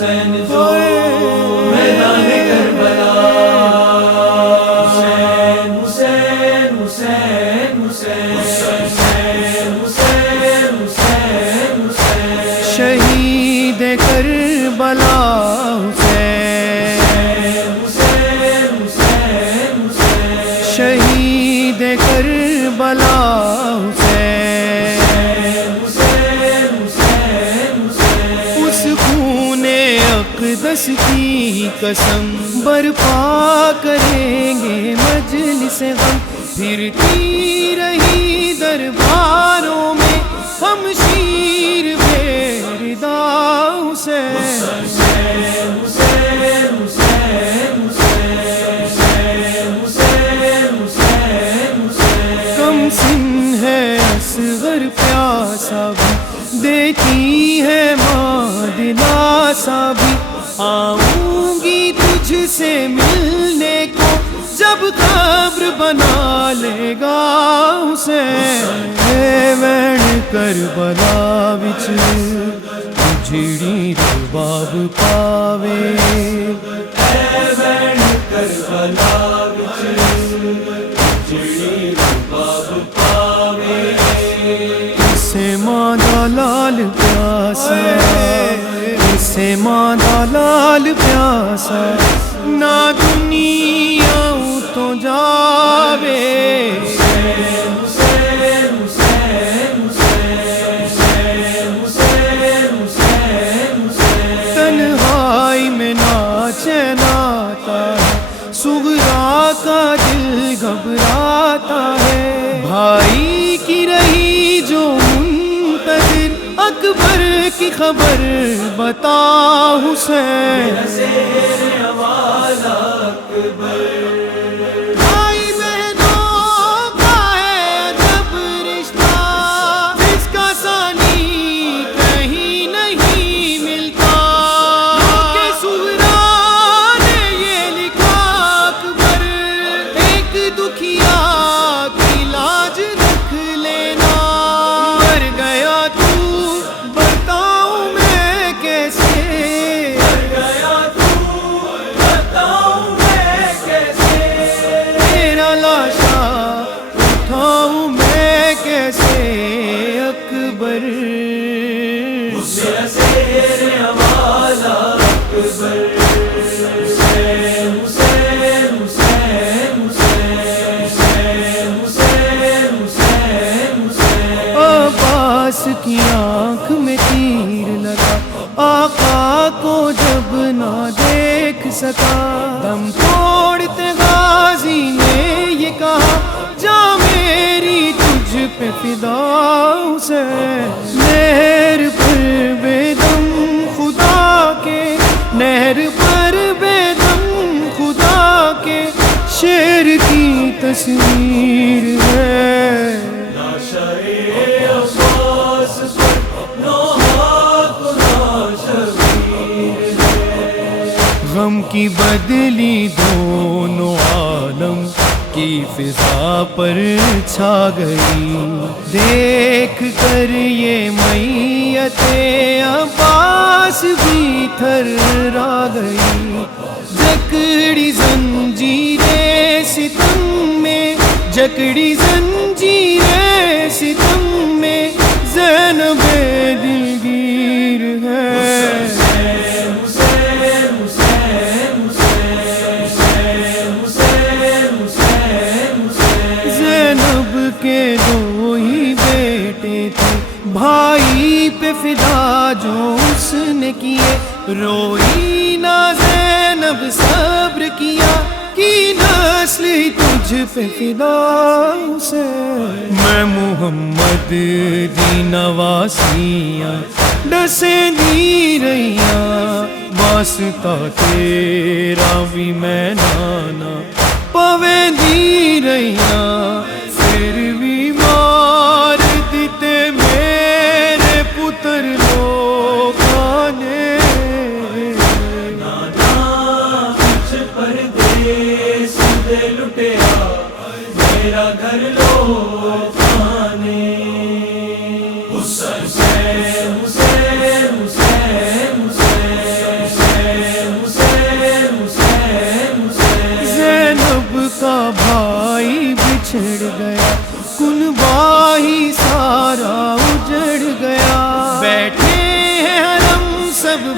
حسین جو میدان کربلا، حسین حسین حسین حسین حسین حسین حسین شہید کربلا حسین، شہید کربلا حسین، اس خون اقدس کی قسم برپا کریں گے مجلس غم، پھرتی رہی درباروں میں ہم شیر بیردا حسین، کم سن ہے اصغر پیاسا بھی، دیتی ہے ماں دلاسا بھی، آؤں گی تجھ سے ملنے کو جب قبر بنا لے گا حسین، اے وین کربلا وچ جڑی رباب پاوے، اے وین کربلا وچ جڑی رباب پاوے، اسے ماں دا لال پیاسا، اسے ماں دا لال پیاسا، نہ دنیا تو جاوے، تنہائی میں ناچے ناتا ہے، صغرا کا دل گھبراتا ہے، بھائی کی رہی جو منتظر اکبر کی خبر بتا حسین، بھائی بہنوں کا ہے جب رشتہ، جس کا ثانی کہیں نہیں ملتا، کہ صغرا نے یہ لکھا اکبر ایک دکھیا کی لاج رکھ لینا، مر گیا تو بتاؤں میں کیسے، مر گیا تو بتاؤں میں کیسے، تیرا لاشا اٹھاؤں میں کیسے اکبر، میرا شیر والا اکبر، حسین حسین حسین حسین حسین حسین حسین، عباس کی آنکھ میں تیر لگا، آقا کو جب نہ دیکھ سکا، دم توڑتے غازی نے یہ کہا جا میری تجھ پہ فدا حسین، نہر پر بے دم خدا کے، نہر پر بے دم خدا کے، شیر کی تصویر ہے، غم کی بدلی دونوں عالم کی فضا پر چھا گئی، دیکھ کر یہ میت عباس بھی تھرا گئی، جکڑی زنجیریں ستم میں، جکڑی زنجیریں ستم میں، زینب دلگیر ہے، زینب کے دو ہی بیٹے تھے، بھائی پہ فدا جو اس نے کیے، روئی نہ زینب صبر کیا، کی نسل ہی تجھ پہ فدا حسین، میں محمد دی نواسیاں ڈسیں دی رہیاں، واسطہ تیرا بھی میں نانا پویں دی رہیاں، پھر بھی مار دیتے میرے پتر لوگاں نے، کچھ پردیس دے لٹیا میرا گھر لو کھانے، حسین حسین حسین حسین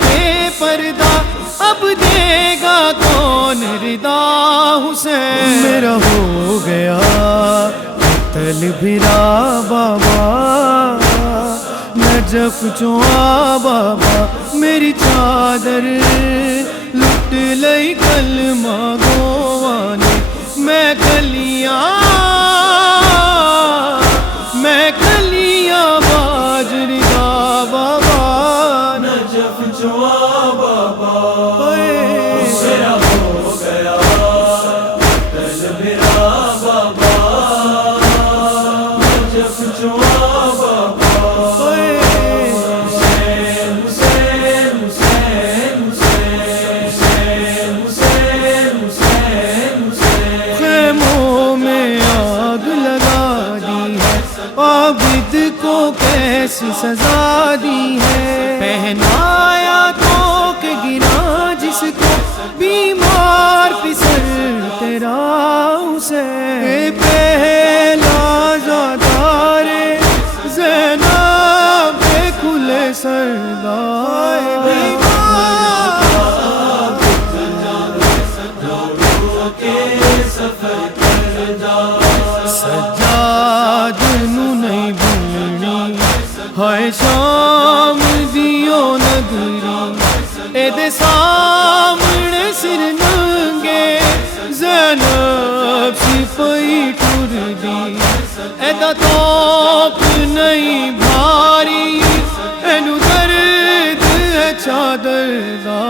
بے پردہ اب دے گا کون ردا حسین میرا ہو گیا قتل بھرا بابا نجف چوا بابا میری چادر لٹ لئی کلمہ گوانے میں کلیاں باجری دا بابا نجف جوا بابا میرا ہو گیا قتل بھرا بابا نجف جوا بابا عابد کو کیسی سزا دی ہے پہنایا تو کہ گرا جس کو بیمار پسر تیرا اسے پہلا زادار زینب کھلے سردار سجاد نو نہیں بھولنی ہائے شام دیو نگری اے دے سامنے سر ننگے زینب سپاہی ٹر دی اے دا توپ نہیں بھاری اینو درد ہے چادر دا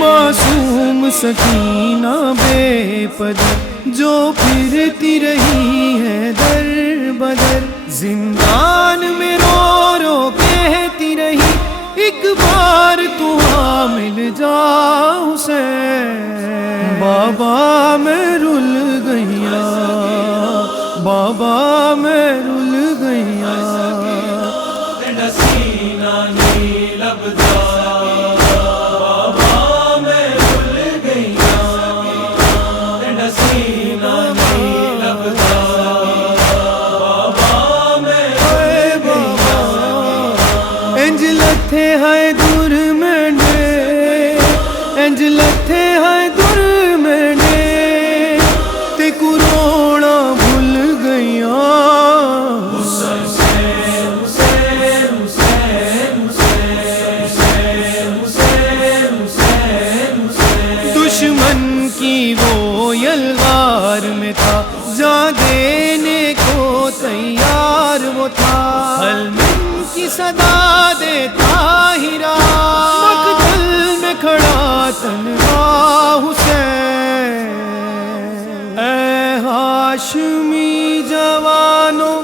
معصوم سکینہ بے پدر جو پھرتی رہی ہے در بدر زندان میں رو رو کہتی رہی ایک بار تو آ مل جا حسین بابا میں رل گیا بابا میں رل گیا سینہ نہیں لبدا لتھے ہے دور مینڈے انج لتھے ہے دور مینڈے تے کروڑا بھول گیا دشمن کی وہ یلغار میں تھا جان دینے کو تیار وہ تھا حلم کی صدا دیتا ہی رہا مقتل میں کھڑا تنہا حسین اے ہاشمی جوانوں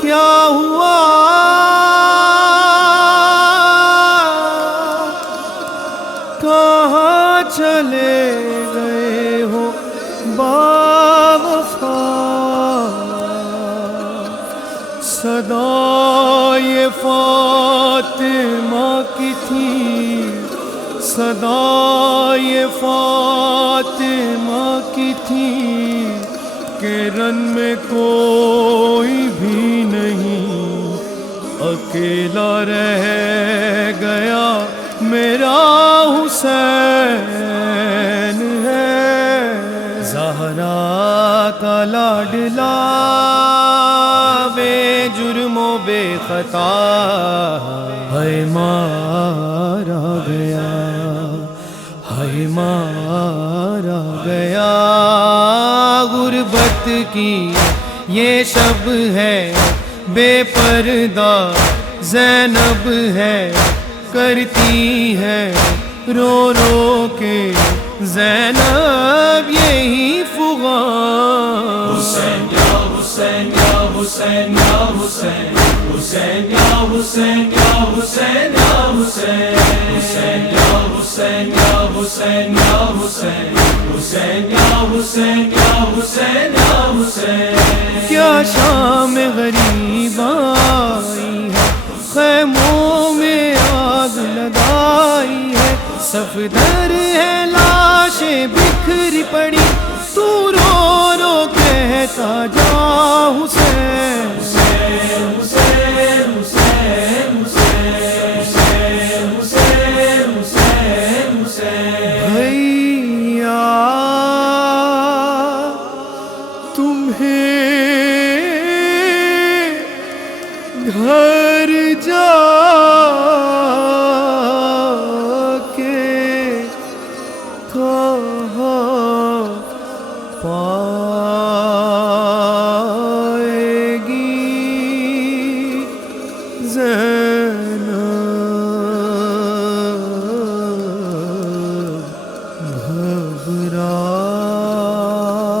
کیا ہوا کہاں چلے گئے ہو باوفا صدا یہ فاطمہ کی تھی صدا یہ فاطمہ کی تھی کہ رن میں کوئی بھی نہیں اکیلا رہ گیا میرا حسین ہے زہرا کا لاڈلا بے جرم و بے خطا ہے مارا گیا ہے مارا گیا غربت کی یہ شب ہے بے پردہ زینب ہے کرتی ہے رو رو کے زینب یہی فغان حسین یا حسین یا حسین یا حسین حسین یا حسین یا حسین یا حسین حسین یا حسین یا حسین یا حسین حسین یا حسین یا حسین یا حسین کیا شام غریب آئی ہے خیموں میں آگ لگائی ہے صفدر ہے لاشیں بکھری پڑی تو رو رو کہتا خواجہ حسین حسین حسین حسین حسین حسین حسین بھیا تمہیں گھر جا کے کہاں پائے گی زینب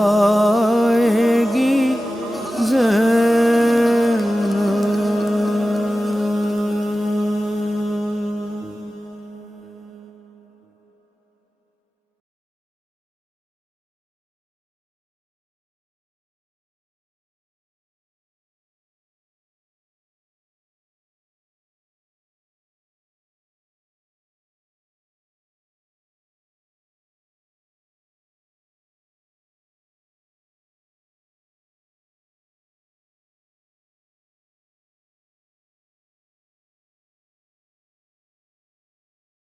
گھبرائے گی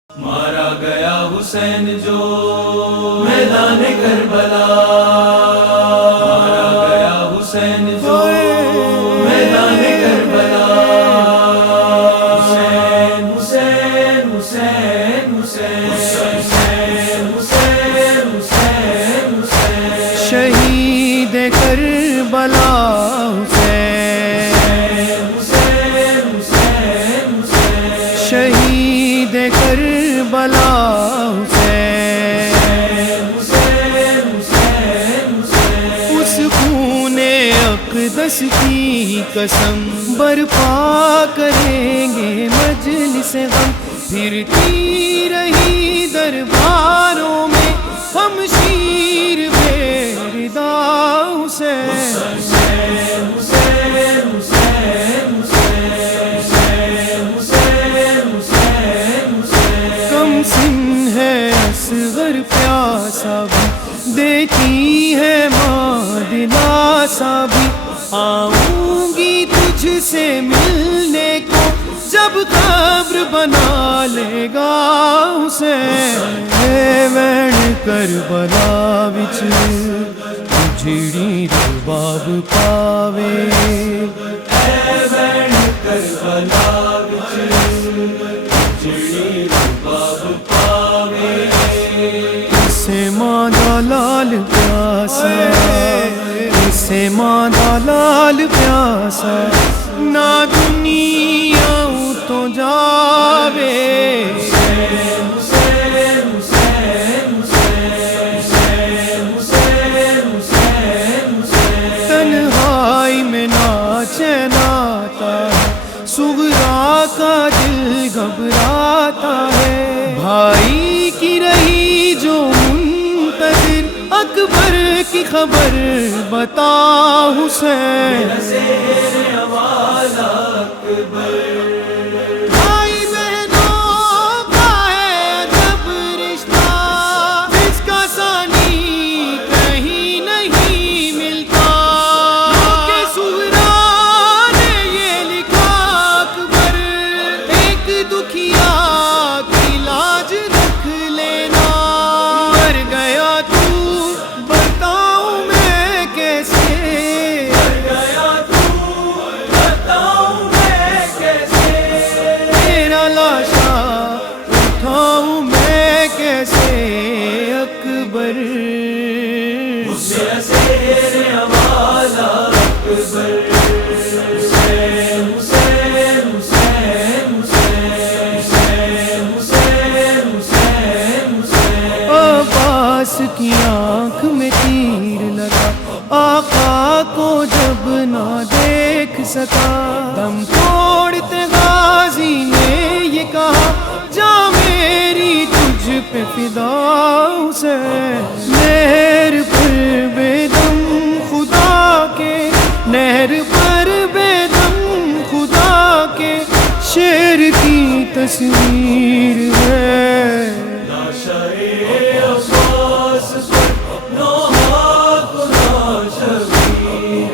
مارا گیا حسین جو میدان کربلا، مارا گیا حسین جو میدان کربلا، حسین حسین حسین حسین حسین حسین حسین حسین شہید کربلا حسین حسین حسین حسین شہید کربلا حسین اس خون اقدس کی قسم برپا کریں گے مجلس غم، پھرتی رہی درباروں میں ہم شیر بے ردا حسین کم سن ہے اصغر پیاسا بھی، دیتی ہے ماں دلاسا بھی، آؤں گی تجھ سے ملنے کو جب قبر بنا لے گا حسین اے وین کربلا وچ اجڑی رباب پاوے، اے وین کربلا وچ اجڑی رباب پاوے، اسے ماں دا لال پیاسا، اسے ماں دا لال پیاسا، نہ دنیا تو جاوے، تنہائی میں ناچے ناتا ہے، صغرا کا دل گھبراتا ہے، بھائی کی رہی جو منتظر اکبر کی خبر بتا حسین، بھائی بہنوں کا ہے جب رشتہ، جس کا ثانی کہیں نہیں ملتا، کہ صغرا نے یہ لکھا اکبر ایک دکھیا کی لاج رکھ لینا، مر گیا تو بتاؤں میں کیسے، مر گیا تو بتاؤں میں کیسے، تیرا لاشا اٹھاؤں میں کیسے اکبر، میرا شیر والا اکبر، حسین حسین حسین حسین حسین حسین حسین عباس کی آنکھ میں تیر لگا، آقا کو جب نہ دیکھ سکا، دم توڑتے غازی نے یہ کہا جا میری تجھ پہ فدا حسین، نہر پر بے دم خدا کے، نہر پر بے دم خدا کے شیر کی تصویر ہے، عباس پر نوحہ کو ناشبیر،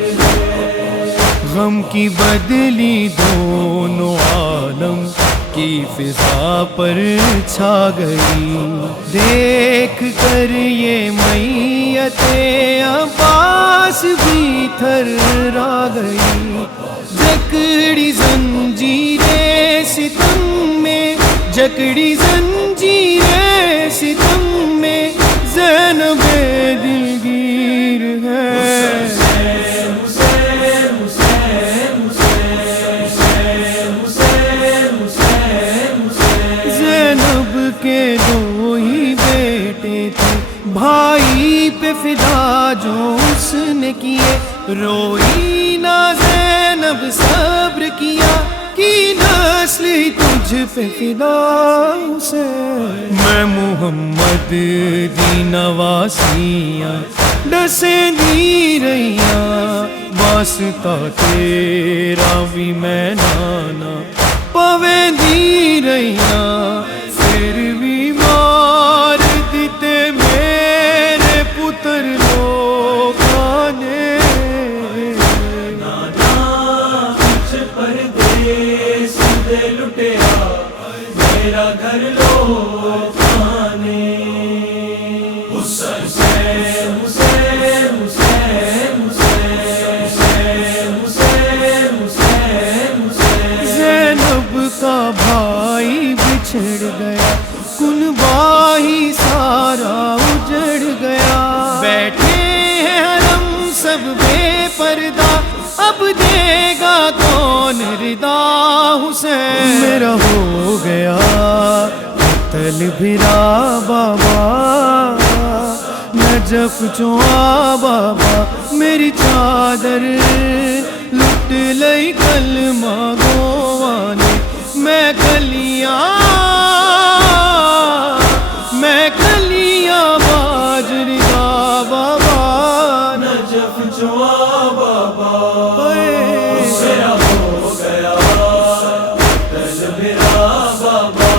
غم کی بدلی دونوں عالم کی فضا پر چھا گئی، دیکھ کر یہ میت عباس بھی تھرا گئی، جکڑی زنجیریں ستم میں، جکڑی زنجیریں ستم میں، زینب دلگیر ہے۔ زینب کے دو ہی بیٹے تھے، بھائی پہ فدا جو اس نے کیے، روئی نہ زینب صبر کیا، کی نسل تجھ پہ فدا حسین۔ میں محمد دی نواسیاں ڈسے دی رہیاں، واسطہ تیرا بھی میں نانا پویں دی رہیاں، پھر بھی مار دیتے میرے پتر لوگاں نے۔ پردیس دے لٹیا میرا گھر لوٹاں نے، حسین حسین حسین حسین حسین حسین حسین۔ زینب کا بھائی بچھڑ گیا، کنبہ ہی سارا اجڑ گیا، بیٹھے ہیں حرم سب بے پردہ، اب دے گا کون ردا حسین۔ میرا ہو گیا قتل بھرا بابا، نجف چواں بابا، میری چادر لٹ لئی کلمہ گواں نے، میں کلیاں باجری دا بابا، نجف چواں بابا، میرا ہو گیا قتل بھرا بابا،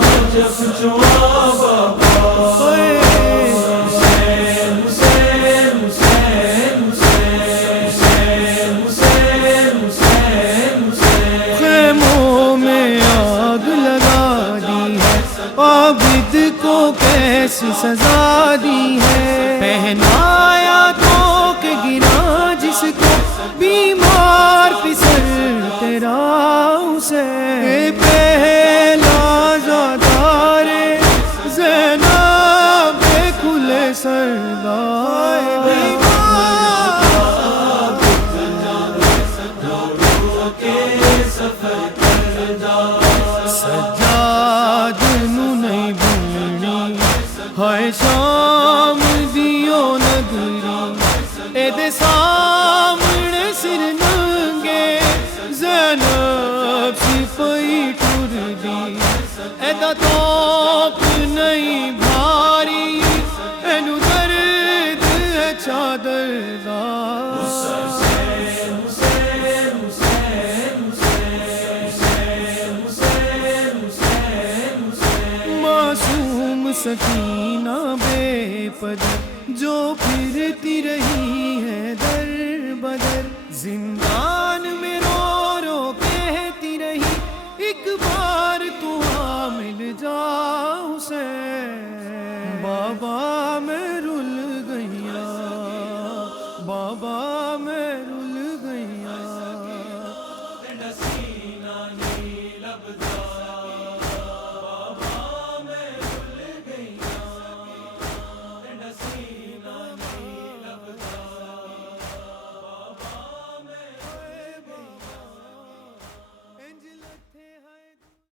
نجف چواں بابا، حسین حسین حسین حسین حسین حسین حسین۔ خیموں میں آگ لگا دی ہے، عابد کو کیسی سزا دی ہے، پہنایا تو کہ گرا جس کو، بیمار پسر تیرا حسین۔ پہلا زادار زینب کھلے سردار، سجاد نو نہیں بھولنی ہائے شام دیو نگری، اے دے سامنے سر ننگے زینب سپاہی ٹر دی، اے دا توپ نہیں بھاری، اینو درد ہے چادر دا۔ معصوم سکینہ بے پدر جو پھرتی رہی ہے در بدر، زندان میں رو رو کہتی رہی، ایک بار تو مل جا حسین، بابا میں